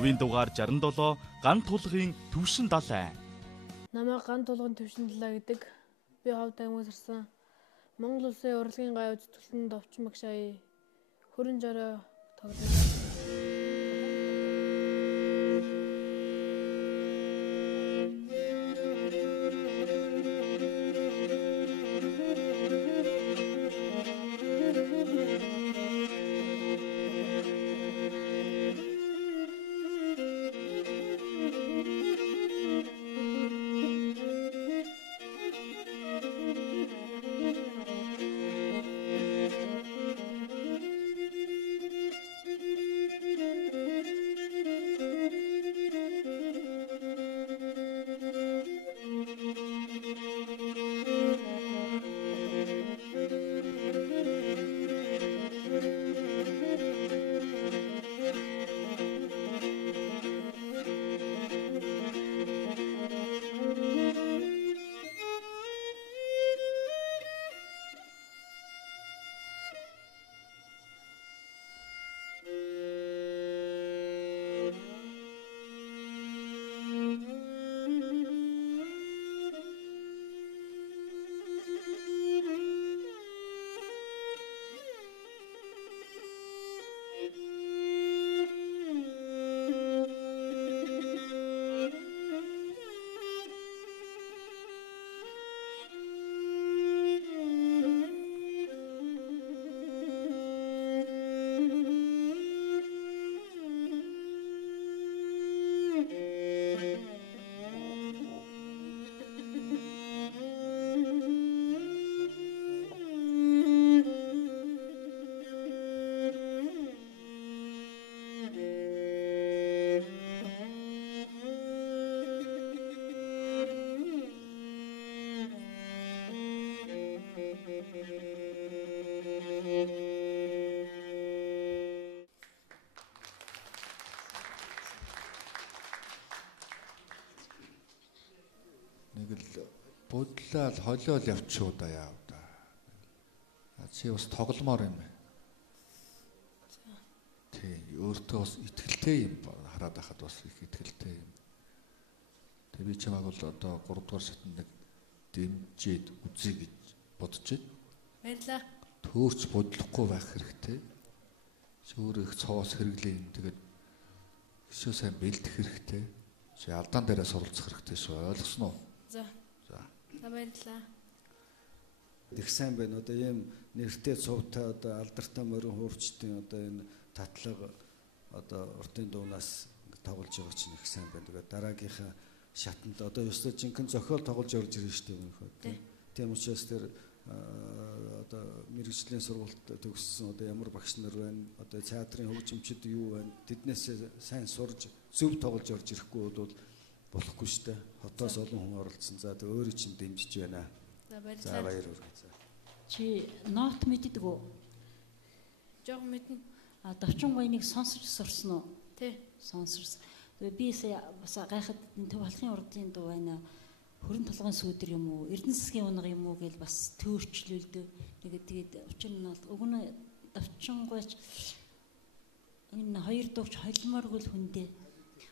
Хувийн дугаар 67 ган тулгын төвшин далай. Намайг ган тулгын төвшин далай гэдэг. Би ховд аймагаас ирсэн. Монгол улсын урлагийн гай үзүүлэлтэнд овчин багшаа хөрөн жорой тоглоно. Бодлол холиол явчихуу да яав да. Чи бас тогломоор юм байна. Тий, өөртөө бас итгэлтэй юм хараад байхад бас их итгэлтэй юм. Тэг би чамайг бол одоо 3 дугаар шатнд нэг дэмжиж үзье гэж бодож байна. Баярлалаа. Төөрч бодлохгүй байх хэрэгтэй. Өөр их цоос хэрэглээ юм. Тэгээд өшөө сайн бэлдэх хэрэгтэй. Чи алдаан дээрээ суралцах хэрэгтэй шүү. Ойлгосноо? За. Баярлалаа. Их сайн байна. Одоо ийм нэртэй цувтай одоо алдартай морин хуурчдын одоо энэ татлага одоо уртын дуунаас тоглож байгаа чинь их сайн байна. Тэгээд дараагийнхаа шатанд одоо ёстой жинхэнэ зохиол тоглож орж ирнэ шүү дээ өнөхөө. Тийм учраас тэр одоо мэрэгжлийн сургалт төгссөн одоо ямар багш нар байна? Одоо театрын хөгжимчид юу байна? Тэднээс сайн сурж зөв тоглож орж ирэхгүй бол болохгүй шүү дээ. Хотоос олон хүн оролцсон. За тэг өөрөө чинь дэмжиж байна. За баярлалаа. За баяр хүргэе. За. Чи нот мэддэг үү? Жог мэднэ. Давчин гоёныг сонсож сурсан уу? Тий. Сонсорсон. Тэгээ би бас гайхад төв халахын урдын дуу байна. Хөрөн толгойн сүүдэр юм уу? Эрдэнэ засгийн унага юм уу гэж бас төөрчлөлдөө. Тэгээд учир нь бол уг нь давчин гоёч энэ хоёр дууч холимооргүй хүндээ.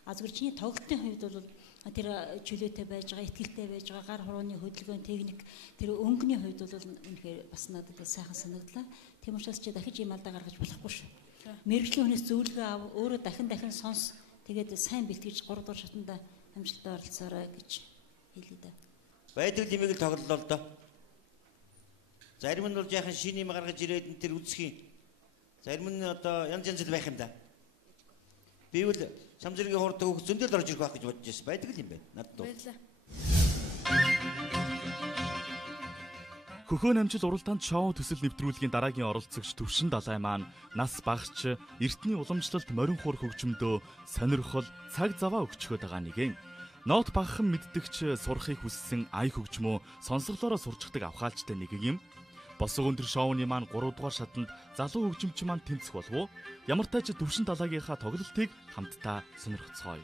Зүгээр чиний тоглолтын хувьд бол тэр чөлөөтэй байж байгаа, ихтгэлтэй байж байгаа, гар хурууны хөдөлгөөн, техник тэр өнгөний хувьд бол үнэхээр бас надад сайхан санагдлаа. Тийм учраас чи дахиж ийм алдаа гаргаж болохгүй шүү. Мэргэжлийн хүнээс зөвлөгөө ав, өөрөө дахин сонс. Тэгээд сайн бэлтгэж 3 дугаар шатанда амжилттай оролцоорой гэж хэлээ да. Байдаг юмыг л тоглолоо л доо. Зарим нь бол яахан шинэ юм гаргаж ирээд энэ тэр үзэх юм. Зарим нь одоо янз янз байх юм да. Би бол самжиргийн хуурд хөөх зөндөл орж ирэх байх гэж бодож байсан. Байдаг л юм байна. Надад дуу. Баярлалаа. Хөхөөн амжилт уралдаанд шоу төсөл нэвтрүүлгийн дараагийн оролцогч Төвшин Далай маань нас багч эртний уламжлалт морин хур хөгжмөдөө сонирхол цаг заваа өгчхөд байгаа нэгэн. Нот багхан мэддэгч сурахыг хүссэн ая хөгжмөө сонсголоороо сурчдаг авхаалжтай нэгэн юм. Босго өндөр шоуны маань 3 дугаар шатанд залуу хөгжимч маань тэнцэх болов уу? Ямар тач Төвшин Далайгийнхаа тоглолтыг хамтдаа сонирхцгоё.